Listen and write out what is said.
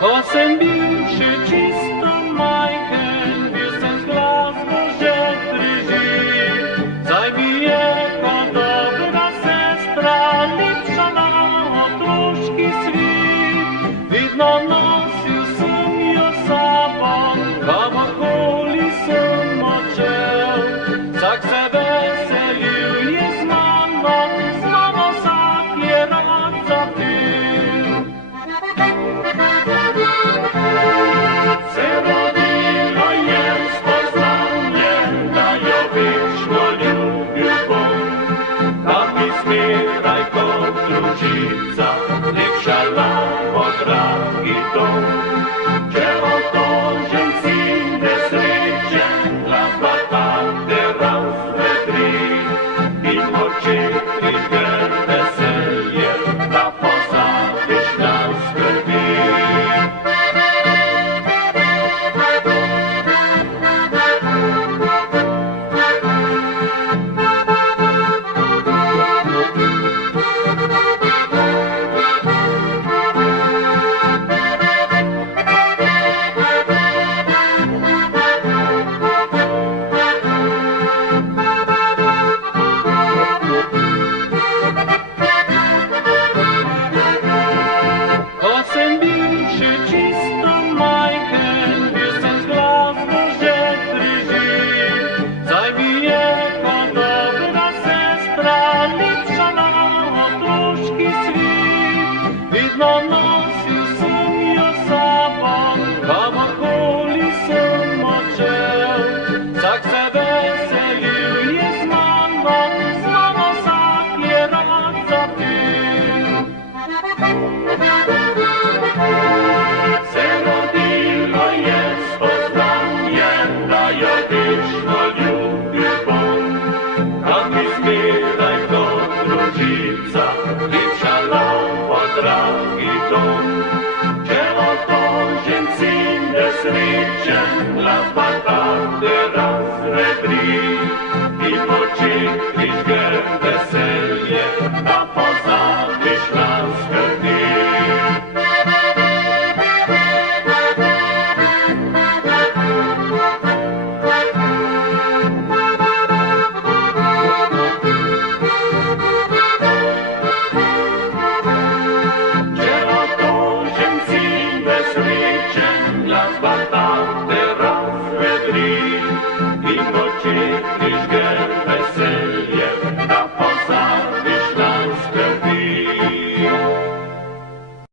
Ko sem bil še čisto majhen, bil sem z glasbo že preživ. Zdaj mi je kot dobra sestra, lepša na otroški svet. Vedno nosil sem jo s sabo, kamorkoli sem odšel. Vsak se veselil je z mano vsak je rad zapel. Se rodila je spoznanje, da jo večno ljubil bom. Kam mi smeraj kot družica, lepša lavo, dragi dom. Če otožen si nesrečen, glasba te razvedri in oči prižge veselje, da pozabiš na skrbi. Vedno nosil sem jo s sabo, kamorkoli sem odšel. Vsak se veselil je z mano vsak je rad zapel. Se rodilo je spoznanje, da jo večno ljubil bom. Kam mi smeraj kot družica, lepša lavo, dragi dom. Če otožen si nesrečen, glasba te